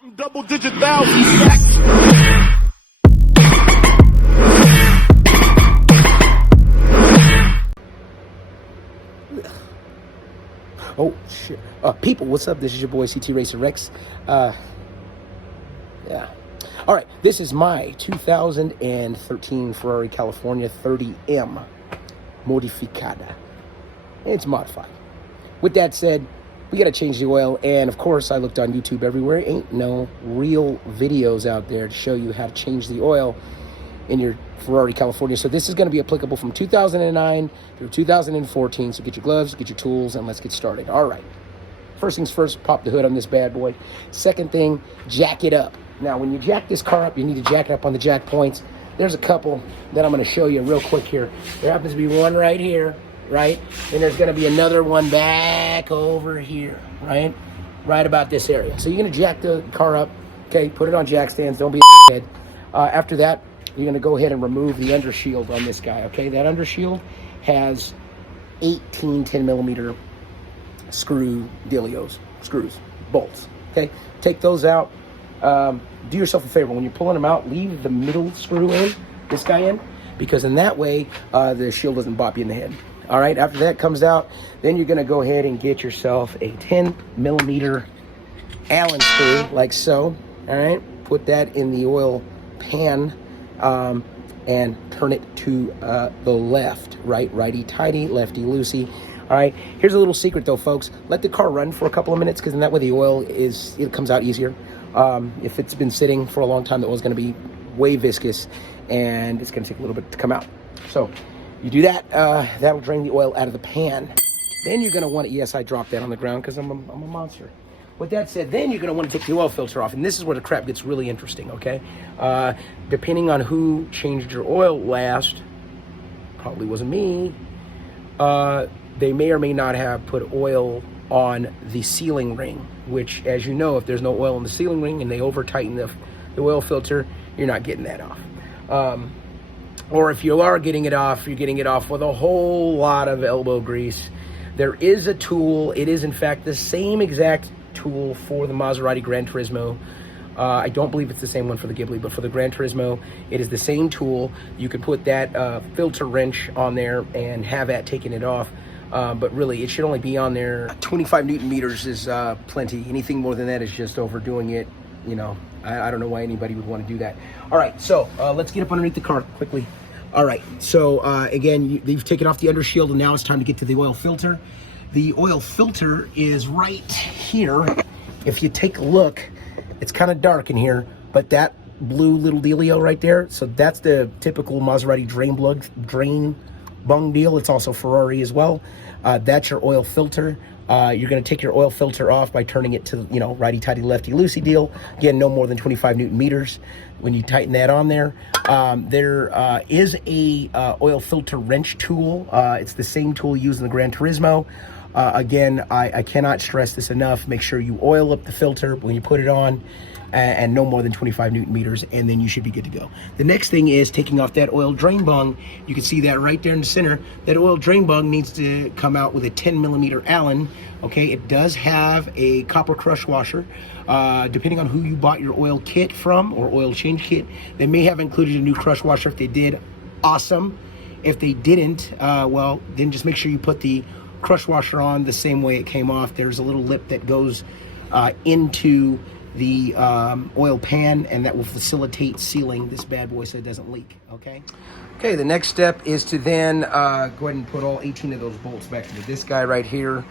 Counting double-digit thousands stacks. Oh shit! People, what's up? This is your boy CT Racer Rex. Yeah. All right. This is my 2013 Ferrari California 30M Modificada. It's modified. With that said, we got to change the oil, and of course, I looked on YouTube everywhere. Ain't no real videos out there to show you how to change the oil in your Ferrari California. So this is going to be applicable from 2009 through 2014. So get your gloves, get your tools, and let's get started. All right. First things first, pop the hood on this bad boy. Second thing, jack it up. Now, when you jack this car up, you need to jack it up on the jack points. There's a couple that I'm going to show you real quick here. There happens to be one right here, right? And there's going to be another one back over here, right? Right about this area. So you're going to jack the car up, okay? Put it on jack stands. Don't be a head. After that, you're going to go ahead and remove the undershield on this guy, okay? That undershield has 18 10-millimeter screws, bolts, okay? Take those out. Do yourself a favor. When you're pulling them out, leave the middle screw in, this guy in, because in that way, the shield doesn't bop you in the head. All right, after that comes out, then you're going to go ahead and get yourself a 10-millimeter Allen screw, like so. All right, put that in the oil pan and turn it to the left, right? Righty-tighty, lefty-loosey. All right, here's a little secret though, folks. Let the car run for a couple of minutes, because in that way the oil it comes out easier. If it's been sitting for a long time, the oil's going to be way viscous, and it's going to take a little bit to come out. So you do that, that'll drain the oil out of the pan. Then you're going to want to, yes, I dropped that on the ground because I'm a monster. With that said, then you're going to want to take the oil filter off, and this is where the crap gets really interesting, okay? Depending on who changed your oil last, probably wasn't me, they may or may not have put oil on the sealing ring, which, as you know, if there's no oil in the sealing ring and they over-tighten the oil filter, you're not getting that off. Or if you are getting it off, you're getting it off with a whole lot of elbow grease. There is a tool. It is, in fact, the same exact tool for the Maserati Gran Turismo. I don't believe it's the same one for the Ghibli, but for the Gran Turismo, it is the same tool. You can put that filter wrench on there and have that taking it off. But really, it should only be on there. 25 Newton meters is plenty. Anything more than that is just overdoing it. You know, I don't know why anybody would want to do that. All right, so let's get up underneath the car quickly. All right, so again, you've taken off the undershield, and now it's time to get to the oil filter. The oil filter is right here. If you take a look, it's kind of dark in here, but that blue little dealio right there, so that's the typical Maserati drain bung deal. It's also Ferrari as well. That's your oil filter. You're going to take your oil filter off by turning it to, you know, righty-tighty, lefty-loosey deal. Again, no more than 25 Newton meters when you tighten that on there. There is a oil filter wrench tool. It's the same tool used in the Gran Turismo. Again, I cannot stress this enough. Make sure you oil up the filter when you put it on, and no more than 25 Newton meters, and then you should be good to go. The next thing is taking off that oil drain bung. You can see that right there in the center. That oil drain bung needs to come out with a 10-millimeter Allen. Okay, it does have a copper crush washer. Depending on who you bought your oil kit from, or oil change kit, they may have included a new crush washer. If they did, awesome. If they didn't, well, then just make sure you put the crush washer on the same way it came off. There's a little lip that goes into the oil pan, and that will facilitate sealing this bad boy so it doesn't leak. Okay, the next step is to then go ahead and put all 18 of those bolts back into this guy right here,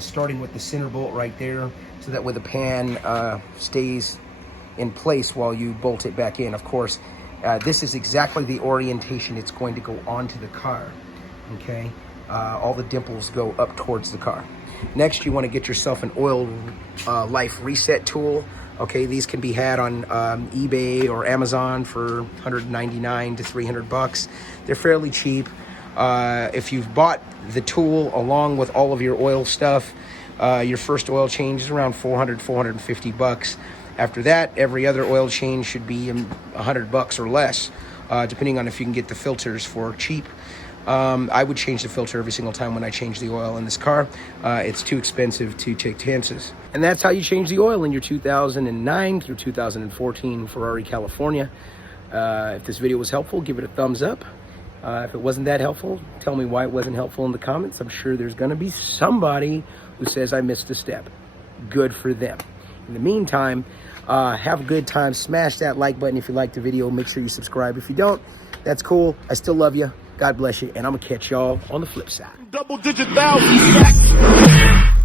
starting with the center bolt right there, so that way the pan stays in place while you bolt it back in. Of course, this is exactly the orientation it's going to go onto the car. Okay, all the dimples go up towards the car. Next, you want to get yourself an oil life reset tool. Okay, these can be had on eBay or Amazon for $199 to $300. They're fairly cheap. If you've bought the tool along with all of your oil stuff, your first oil change is around $450. After that, every other oil change should be $100 or less, depending on if you can get the filters for cheap. I would change the filter every single time when I change the oil in this car. It's too expensive to take chances. And that's how you change the oil in your 2009 through 2014 Ferrari California. If this video was helpful, give it a thumbs up. If it wasn't that helpful, tell me why it wasn't helpful in the comments. I'm sure there's going to be somebody who says I missed a step. Good for them. In the meantime, have a good time. Smash that like button if you liked the video. Make sure you subscribe. If you don't, that's cool. I still love you. God bless you. And I'm going to catch y'all on the flip side. Double-digit thousands.